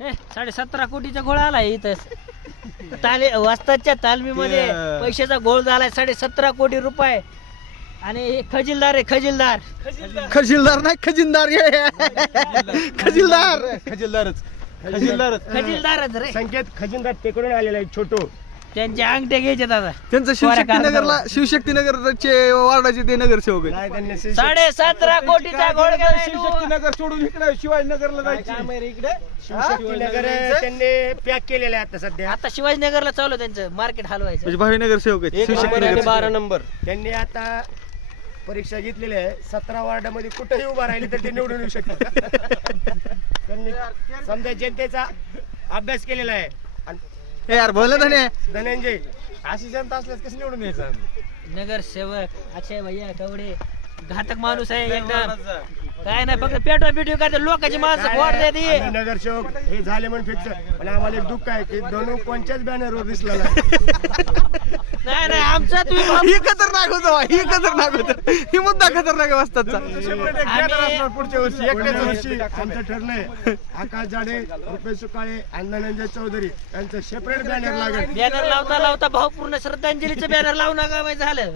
17.5 कोटीचा घोळ आलाय इथं वस्तादच्या तालमीमध्ये पैशाचा घोळ झालाय 17.5 कोटी रुपये. आणि हे खजिलदार आहे खजिलदार नाही खजिनदार खजिलदारच रे. संकेत खजिनदार तिकडून आलेला आहे छोटो. त्यांचे अंगठे घ्यायचे दादा. त्यांचं शिवशक्तीनगरचे वार्डाचे ते नगरसेवक आहे. नाही त्यांनी 17.5 कोटीचा घोळ केलाय तू. शिवशक्तीनगर सोडून इकडे शिवाजीनगरला जायचं. शिवशक्तीनगर त्यांनी पॅक केलेलं आहे आता सध्या. आता शिवाजीनगरला चालू त्यांचं मार्केट हलवायचं. म्हणजे भावी नगरसेवक आहेत शिवशक्तीनगर 12 नंबर. त्यांनी आता परीक्षा घेतलेली आहे. 17 वार्डामध्ये कुठेही उभा राहिले तर ते निवडून येऊ शकतात. त्यांनी समजा जनतेचा अभ्यास केलेला आहे. हे यार बोल ना धनंजय अशी जनता असल्यास कसं निवडून यायचं? नगरसेवक अक्षय भैया कवडे घातक माणूस आहे एकदम. काय नाही फक्त पेटवा पिटवी करते लोकांची माणसं वोट देते. आम्ही नगरसेवक हे झाले म्हणून फिक्स. पण आम्हाला एक दुःख आहे की धनु कोणत्याच बॅनरवर दिसला नाही नाही आमचा तुम्ही ही खतरनाक होतं ही मुद्दा खतरनाक आहे वस्तादचा. पुढच्या वर्षी एकट्याच वर्षी आमचं ठरलंय आकाश जाडे, रुपेश सुकाळे आणि धनंजय चौधरी यांचं सेपरेट बॅनर लागेल. बॅनर लावता भावपूर्ण श्रद्धांजलीचं बॅनर लावू नका झालं.